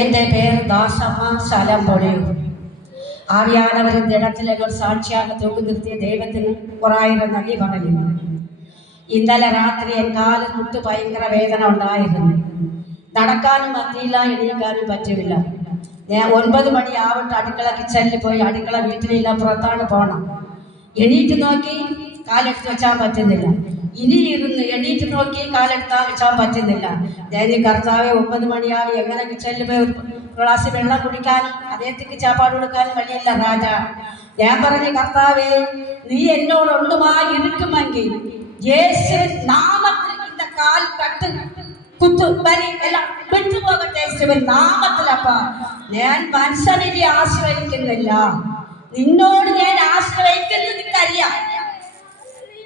എന്റെ പേര് ദാസമ്മ ശലമ്പൊഴിയും ആവിയാനവരിന്റെ ഇടത്തിലൊരു സാക്ഷിയാകെ തൂക്കി നിർത്തിയ ദൈവത്തിന് ഒരായിരം നന്ദി പറയുന്നു. ഇന്നലെ രാത്രി എക്കാലം മുട്ട് ഭയങ്കര വേദന ഉണ്ടായിരുന്നു. നടക്കാനും പറ്റിയില്ല എണീക്കാനും പറ്റില്ല ഞാൻ ഒൻപത് മണി ആവട്ടെ അടുക്കള കിച്ചണിൽ പോയി അടുക്കള വീട്ടിലില്ല പുറത്താണ് പോണം. എണീറ്റ് നോക്കി കാലെടുത്ത് വെച്ചാൽ പറ്റുന്നില്ല. ഇനി ഇരുന്ന് എണീറ്റ് നോക്കി കാലെടുത്താൽ വെച്ചാൽ പറ്റുന്നില്ല. ദൈനി കർത്താവ് ഒമ്പത് മണിയായി. എങ്ങനെ കിച്ചണിൽ പോയി ഗ്ലാസ് വെള്ളം കുടിക്കാനും അദ്ദേഹത്തേക്ക് ചാപ്പാട് കൊടുക്കാനും വഴിയല്ല രാജ. ഞാൻ പറഞ്ഞു കർത്താവേ നീ എന്നോടൊന്നുമാ ഇരിക്കുമെങ്കിൽ യേശു നാമത്തിൽ ഇന്ന കാൽ കട്ട് കുത്തു പനി എല്ലാം വിട്ടുപോകട്ടെ യേശുവൻ നാമത്തിലപ്പ ഞാൻ മനുഷ്യനെ ആശ്രയിക്കുന്നില്ല. നിന്നോട് ഞാൻ ആശ്രയിക്കുന്നത് നിനക്കറിയാം.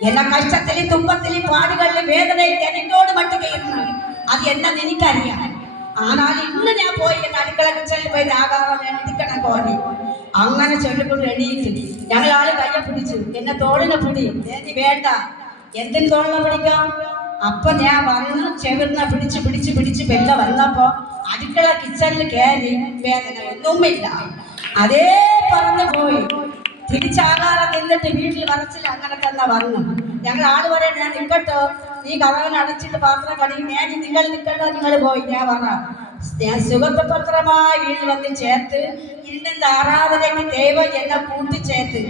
എന്റെ കഷ്ടത്തിലും തുമ്പത്തിലും പാടുകളിലും വേദനയിൽ എന്നോട് മട്ടുകയിരുന്നു അത് എന്നത് എനിക്കറിയാം. ആനാൽ ഇന്ന് ഞാൻ പോയി എന്റെ അടുക്കള കിച്ചണിൽ പോയി രാഗാവാൻ എടുക്കണം കോരി. അങ്ങനെ ചൊല്ലിക്കൊണ്ട് എണീറ്റ് ഞങ്ങൾ ആൾ കയ്യെ പിടിച്ചു. എന്നെ തോളിനെ പിടി. എനിക്ക് വേണ്ട. എന്തിന് തോളിനെ പിടിക്കാം? അപ്പൊ ഞാൻ വന്ന് ചെവിർന്ന പിടിച്ച് പിടിച്ച് പിടിച്ച് വെല്ല വന്നപ്പോ അടുക്കള കിച്ചണിൽ കയറി വേദന ഒന്നുമില്ല. അതേ പറഞ്ഞു പോയി. തിരിച്ചാകാതെ നിന്നിട്ട് വീട്ടിൽ വരച്ചില്ല. അങ്ങനെ തന്നെ വന്നു? ഞങ്ങൾ ആൾ പറയാൻ ഞാൻ നിൽക്കട്ടോ നീ കഥകൾ അടച്ചിട്ട് പാത്രം കടി ഞാൻ നിങ്ങൾ നിൽക്കട്ടോ നിങ്ങൾ പോയി. ഞാൻ പറ ഞാൻ സുഗന്ധപത്രമായി വീട്ടിൽ വന്ന് ചേർത്ത് ഇന്നത്തെ ആരാധനയ്ക്ക് ദൈവം എന്നെ കൂട്ടിച്ചേർത്ത്.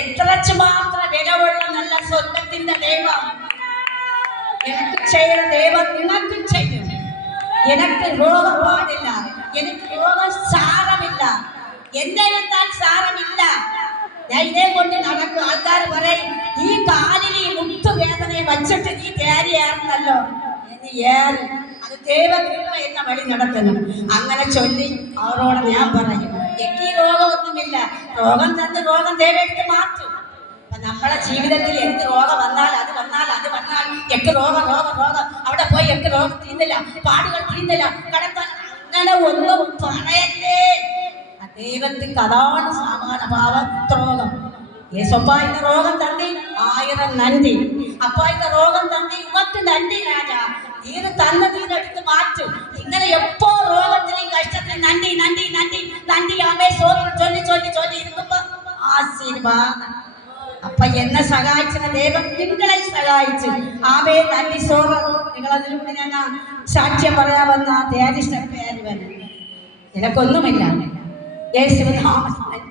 എത്ര മാത്രം വിലവുള്ള നല്ല സ്വർഗത്തിന്റെ ദൈവം? എനിക്ക് ചെയ്യുന്ന ദൈവം നിങ്ങൾക്ക് ചെയ്യും. എനിക്ക് രോഗം പാടില്ല എനിക്ക് രോഗം സാരമില്ല എടുത്താൽ സാരമില്ല. ഞാൻ ഇതേ കൊണ്ട് നടക്കും. ആൾക്കാർ പറയും ഈ കാലിൽ ഈ മുട്ടുവേദനയെ വച്ചിട്ട് നീ തേരിയായിരുന്നല്ലോ എന്ന് ഏറി. അത് ദൈവകൃപ എന്ന വഴി നടക്കുന്നു. അങ്ങനെ ചൊല്ലി അവരോട് ഞാൻ പറയും എനിക്ക് ഈ രോഗമൊന്നുമില്ല. രോഗം തന്ന് രോഗം ദൈവത്തെ മാറ്റും. നമ്മളെ ജീവിതത്തിൽ എന്ത് രോഗം വന്നാൽ അത് വന്നാൽ അത് വന്നാൽ എട്ട് രോഗം രോഗം രോഗം. അവിടെ പോയി എട്ട് രോഗം തീർന്നില്ല പാടുകൾ തീർന്നില്ല കടത്താൻ അങ്ങനെ ഒന്നും പറയല്ലേ. ദൈവത്തിന് അതാണ് സമാനഭാവത്രോകം രോഗം. യേശപ്പായിന്റെ രോഗം തന്നെ ആയിരം നന്ദി. അപ്പായിന്റെ രോഗം തന്നെ ഉമക്ക് നന്ദി രാജ. നീര് തന്ന നീരെടുത്ത് മാറ്റും. ഇങ്ങനെ എപ്പോ രോഗത്തിനെയും കഷ്ടത്തിനും നന്ദി നന്ദി നന്ദി നന്ദി ആമേ സോറി ചൊല്ലി ചൊല്ലി ചൊല്ലി ഇരിക്കുമ്പോ ആശീർവാദം. അപ്പൊ എന്നെ സഹായിച്ചത് ദൈവം നിങ്ങളെ സഹായിച്ചു. ആവേ നന്ദി സോറ് നിങ്ങൾ അതിലൂടെ ഞാൻ സാക്ഷ്യം പറയാമെന്ന ധ്യാനിഷ്ട പേര് വരും. 也行啊。